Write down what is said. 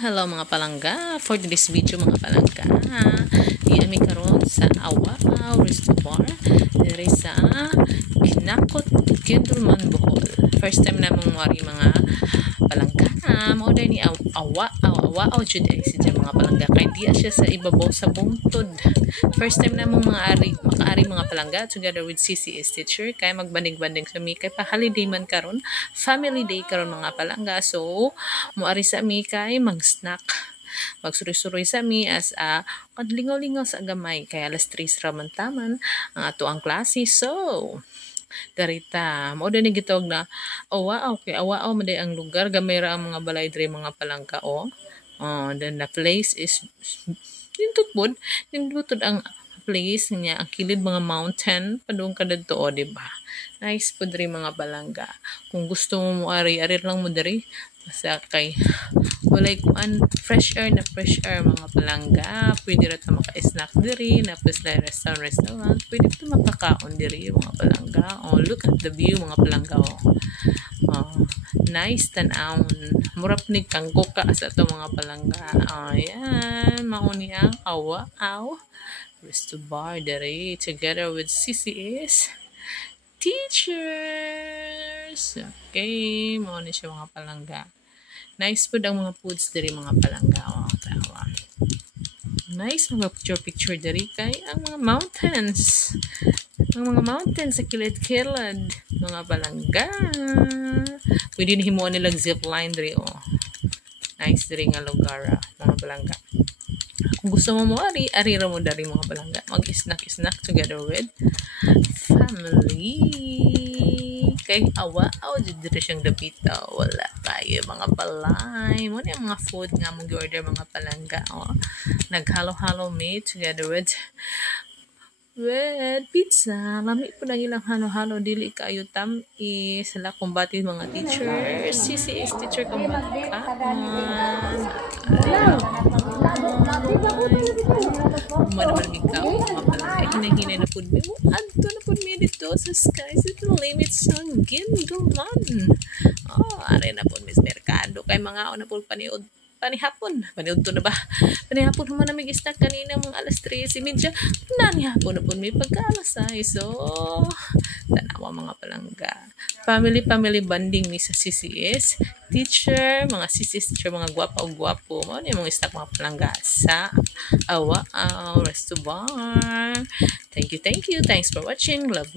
Hello mga palangga. For this video mga palangga, iami karon sa Awaaw Restaurant diri sa Kinakot, Kendulman, Bohol. First time namong mari mga palangga. Mao day ni Awaaw jud si mga palangga kay diya siya sa ibabaw sa bungtod. First time namong makaari mga palangga together with CCS teacher kay magbandig-banding sa mi kay pa holiday man karon, family day karon mga palangga. So moari sa mi kay mag-snack, magsuroy-suroy sa mi as a kadlingaw-lingaw sa gamay kay alas 3 raman taman ang ato ang klase. So darita mao din gitawag na Awaaw kay Awaaw man ang lugar, gamay ra ang mga balay diri mga palangga. Then the place is nindutod ang place niya, ang kilid mga mountain padung kadto di ba? Nice po diri mga palangga. Kung gusto mo ari lang mo diri basta kay walay kuan, fresh air mga palangga. Pwede ra ta maka-snack diri na plus restaurant. Pwede ta makakaon diri mga palangga. Look at the view mga palangga. Nice tan-awon. Murap ni kanggo ka sa to mga palangga. Ayan, mao ni ang Awaaw Restaurant diri together with CCS teachers. Okay, mao ni siya mga palangga. Nice po ang mga foods diri mga palangga. Tawa. Nice mga picture diri kay ang mga mountains. Ang mga mountains sa kilid-kilid mga palangga. Pwede ni himuan nilang zipline diri. Nice diri nga lugar mga palangga. Kung gusto mo ari ra mo dari mga palangga. Mag-snack together with family. Kay Awaaw dito siyang dapita. Wala tayo mga palay. Mo ni mga food nga mong order mga palangga. Naghalo-halo me together with pizza. Lami po na ilang halo-halo. Dili kayo tamis. Sala kumbati mga teachers. CCS teacher kumbati ka. Manaman ikaw mga palangga. Hinahinay na po mi. Adto na po mi dito sa skies. Ito limit sa Kendulman. Are na po mis merkado. Kay mga na po panihapon to na ba? Panihapon mo na may snack kanina mga alas 3:30. Nanihapon na po may pagka alas 6. So, tanawa mga palangga. Family bonding ni sa CCS teacher, mga CCS teacher, mga gwapo. Mo ni mga snack mga palangga sa Awaaw Restaurant. Thank you. Thanks for watching. Love.